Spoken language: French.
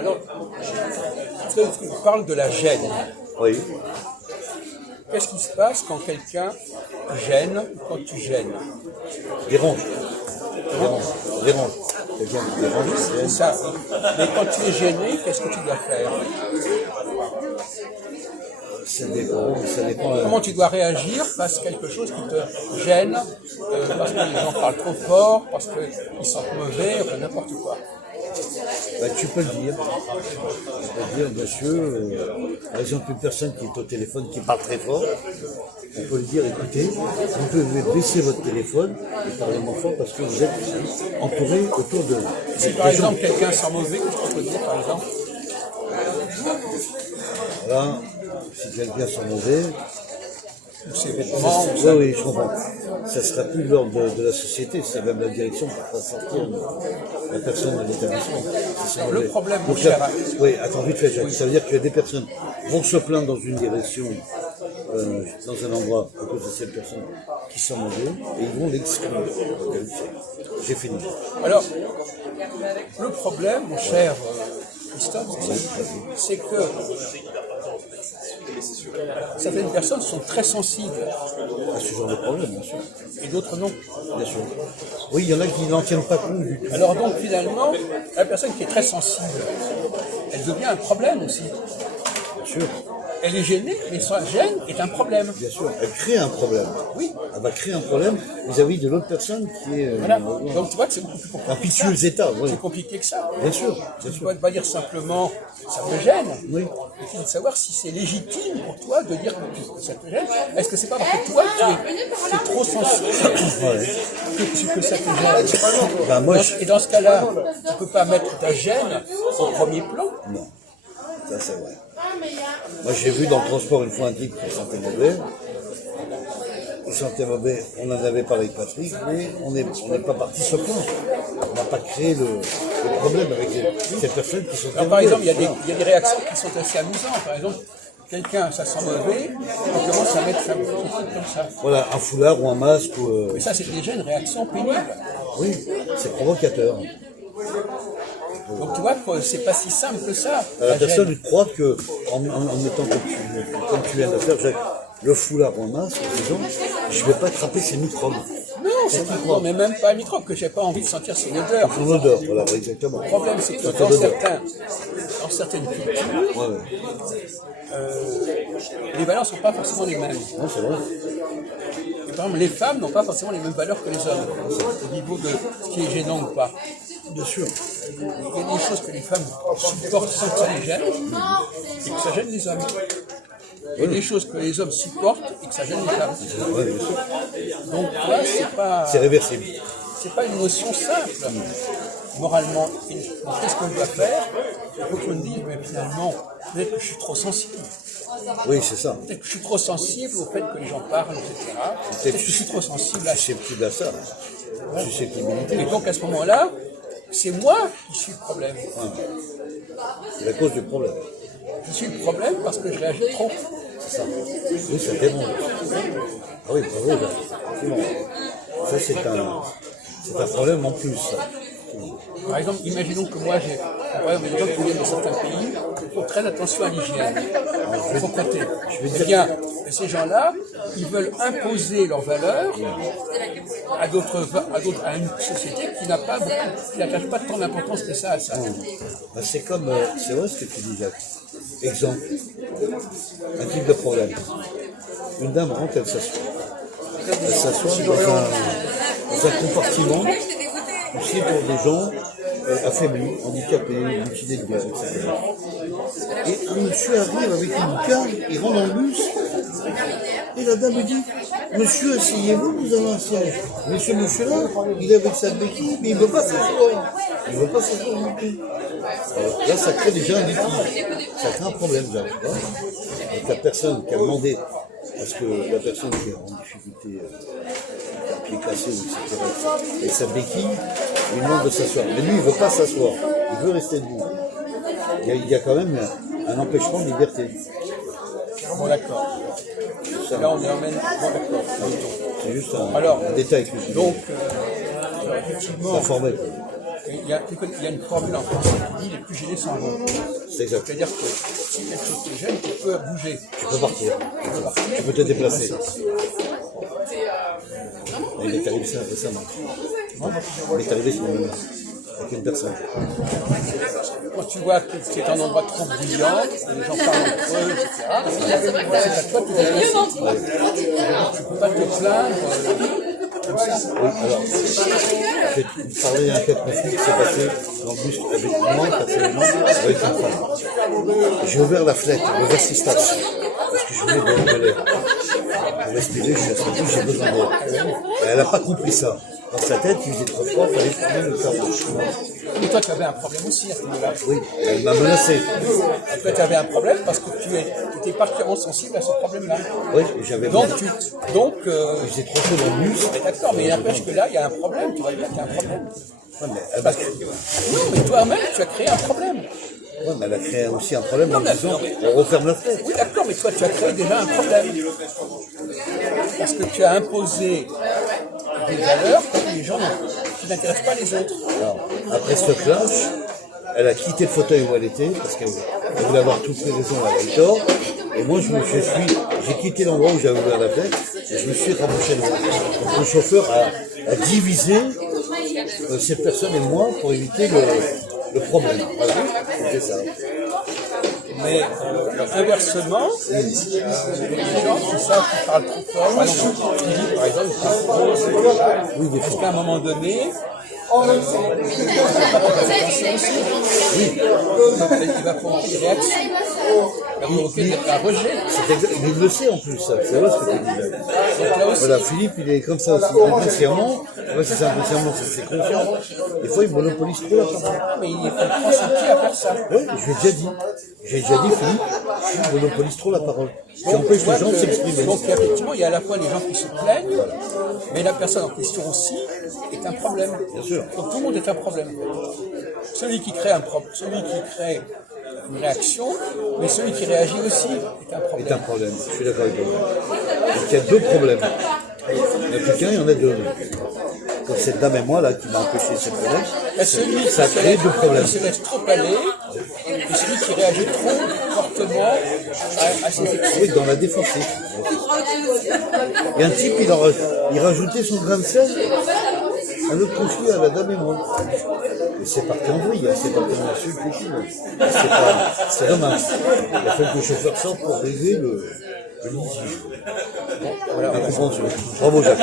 Alors, tu parles de la gêne. Oui. Qu'est-ce qui se passe quand quelqu'un gêne ou quand tu gênes? Dérange. Dérange. Quelqu'un qui dérange, C'est ça. Mais quand tu es gêné, qu'est-ce que tu dois faire? ça dépend. Comment tu dois réagir face à quelque chose qui te gêne, parce que les gens parlent trop fort, parce qu'ils sentent mauvais, enfin n'importe quoi. Tu peux le dire. Tu peux le dire, monsieur. Par exemple, une personne qui est au téléphone, qui parle très fort, on peut lui dire, écoutez, vous pouvez baisser votre téléphone et parler moins fort parce que vous êtes entouré autour de... Si par exemple quelqu'un sent mauvais, qu'est-ce qu'on peut dire par exemple? Voilà, si quelqu'un sent mauvais... Ou ses vêtements, ou ça, oui, je comprends. Ça ne sera plus l'ordre de la société, c'est même la direction qui fera sortir la personne de l'établissement. le problème, mon donc, cher. Oui, attends, vite fait, Jacques. Ça veut dire que des personnes vont se plaindre dans une direction, dans un endroit, à cause de cette personne qui sent mauvais, et ils vont l'exclure. J'ai fini. Alors, le problème, mon cher Christophe, c'est que certaines personnes sont très sensibles. À ce genre de problème, bien sûr. Et d'autres non. Bien sûr. Oui, il y en a qui n'en tiennent pas compte du tout. Alors donc finalement, la personne qui est très sensible, elle devient un problème aussi. Bien sûr. Elle est gênée, mais sa gêne est un problème. Bien sûr. Elle crée un problème. Oui. Elle va créer un problème vis-à-vis de l'autre personne qui est... Voilà. Donc tu vois que c'est beaucoup plus compliqué. Un pitié état, oui. C'est compliqué que ça. Bien sûr. Tu ne dois pas dire simplement ça me gêne. Oui. Il faut savoir si c'est légitime pour toi de dire que ça te gêne. Est-ce que c'est pas parce que toi tu es trop sensible que ça te gêne? Ben, moi, Et dans ce cas-là, tu ne peux pas mettre ta gêne au premier plan. Non. Ça, c'est vrai. Moi, j'ai vu dans le transport une fois un type qui sentait mauvais. Il sentait mauvais, on en avait parlé avec Patrick, mais on n'est pas parti se plaindre. On n'a pas créé le problème avec ces personnes qui sont Alors, par exemple, il y a des réactions qui sont assez amusantes. Par exemple, quelqu'un, ça sent mauvais, on commence à mettre un petit truc comme ça. Voilà, un foulard ou un masque. Mais ça, c'est déjà une réaction pénible. Oui, c'est provocateur. Donc tu vois que c'est pas si simple que ça. La personne croit que, en mettant comme tu viens de faire, Jacques, le foulard ou un masque, disons, je ne vais pas attraper ces microbes. Non, mais même pas un microbe, que j'ai pas envie de sentir son odeur. Son odeur, voilà, exactement. Le problème, c'est que dans certaines cultures, les valeurs ne sont pas forcément les mêmes. Non, c'est vrai. Et par exemple, les femmes n'ont pas forcément les mêmes valeurs que les hommes, au niveau de ce qui est gênant ou pas. Bien sûr. Il y a des choses que les femmes supportent sans que ça les gêne, et que ça gêne les hommes. Il y a des choses que les hommes supportent et que ça gêne les femmes. Ouais, bien sûr. Donc là, c'est pas... C'est réversible. C'est pas une notion simple, moralement. Donc, qu'est-ce qu'on doit faire? Il faut qu'on dise, mais finalement, peut-être que je suis trop sensible. Oui, c'est ça. Peut-être que je suis trop sensible au fait que les gens parlent, etc. Peut-être que je suis trop sensible à ça. Susceptible à ça. Susceptibilité. Et donc, à ce moment-là, c'est moi qui suis le problème. C'est la cause du problème. Je suis le problème parce que je réagis trop. C'est ça. Oui, ça démontre. Ah oui, bravo, là. Ça, c'est un problème en plus. Ça. Par exemple, imaginons que moi, par exemple, les gens qui viennent de certains pays, il faut très attention à l'hygiène. Il faut compter. Eh bien, ces gens-là, ils veulent imposer leurs valeurs à une société qui n'attache pas tant d'importance que ça à ça. Ben, c'est comme, c'est vrai ce que tu dis, Jacques. Exemple, un type de problème. Une dame rentre, elle s'assoit. Elle s'assoit dans un compartiment aussi pour des gens affaiblis, handicapés, mutilés de guerre, etc. Et un monsieur arrive avec une canne, il rentre dans le bus, et la dame me dit, monsieur, asseyez-vous, nous avons un siège. Mais ce monsieur-là, il est avec sa béquille, mais il ne veut pas s'asseoir. Il ne veut pas s'asseoir non plus. Alors, là, ça crée déjà un litige. Ça crée un problème, déjà. Donc la personne qui a demandé, parce que la personne qui est en difficulté, pied cassé, etc., et sa béquille, lui demande de s'asseoir. Mais lui, il ne veut pas s'asseoir. Il veut rester debout. Il y a quand même un empêchement de liberté. Bon, d'accord. Là, on est en même. Bon, d'accord. C'est juste un détail que je dis. Donc, effectivement, informel. il y a une formule en français qui dit les plus gênés sont heureux. C'est exact. C'est-à-dire que si quelque chose te gêne, tu peux bouger. Tu peux partir. Tu peux partir. Tu peux te déplacer. Il est arrivé ça récemment. Il est arrivé avec une personne. Quand tu vois que c'est un endroit trop bruyant, les gens parlent entre eux, etc., c'est à toi de te déplacer. Tu ne peux pas te plaindre. Oui, alors, je vais te parler d'un cas de conflit qui s'est passé dans le bus avec moi, personnellement, avec une femme. J'ai ouvert la fenêtre, le vasistas, parce que je voulais de l'air. Pour respirer, je suis assis, j'ai besoin d'air. Elle n'a pas compris ça. Dans sa tête, il faisait trop froid, il fallait quand même le faire bouche. Mais toi, tu avais un problème aussi à ce moment-là. Oui, elle m'a menacé. Toi, tu avais un problème parce que tu étais particulièrement sensible à ce problème-là. Oui, j'avais Donc, il faisait trop chaud dans le bus. d'accord, mais il n'empêche que là, il y a un problème. Tu vois bien qu'il y a un problème. Ouais, mais, Parce que, non, mais toi-même, tu as créé un problème. ouais, mais elle a créé aussi un problème en disant on referme la fenêtre. Oui, d'accord, mais toi, tu as créé déjà un problème. Parce que tu as imposé des valeurs que les gens qui n'intéressent pas les autres. Alors, après ce clash, elle a quitté le fauteuil où elle était parce qu'elle voulait avoir toutes les raisons, elle avait tort. Et moi, j'ai quitté l'endroit où j'avais ouvert la fenêtre et je me suis rapproché de moi. Donc le chauffeur a divisé cette personne et moi pour éviter le problème. Voilà, c'est ça. Mais inversement, les gens qui savent qu'ils parlent trop fort, par exemple, ils parlent trop, oui, parce qu'à un moment donné, il va provoquer des réactions, il va provoquer un rejet. Il le sait en plus, ça. C'est vrai ce que tu disais. Donc là aussi, voilà, Philippe, il est comme ça aussi, inconsciemment. Ouais, c'est inconsciemment, c'est conscient. Des fois, il monopolise trop la parole. mais il prend son pied à faire ça. Oui, je l'ai déjà dit. J'ai déjà dit, Philippe, tu monopolises trop la parole. Tu empêches les gens de s'exprimer. Donc effectivement, il y a à la fois les gens qui se plaignent, mais la personne en question aussi est un problème. Bien sûr. Donc tout le monde est un problème. Celui qui crée un problème, celui qui crée une réaction, mais celui qui réagit aussi est un problème. C'est un problème, je suis d'accord avec toi. Donc il y a deux problèmes. Il n'y en a plus qu'un, il y en a deux. Comme cette dame et moi là qui m'a empêché ces problèmes, ça a créé deux problèmes. Celui qui se laisse trop aller et celui qui réagit trop fortement à ses excès. Oui, dans la défensive. Et un type, il rajoutait son grain de sel à notre conflit à la dame et moi. Et c'est parti en vrille, hein, c'est parti en insulte et tout. C'est dommage. Il a fallu que le chauffeur sorte pour régler le litige. Bon, voilà, la compréhension. Bravo Jacques.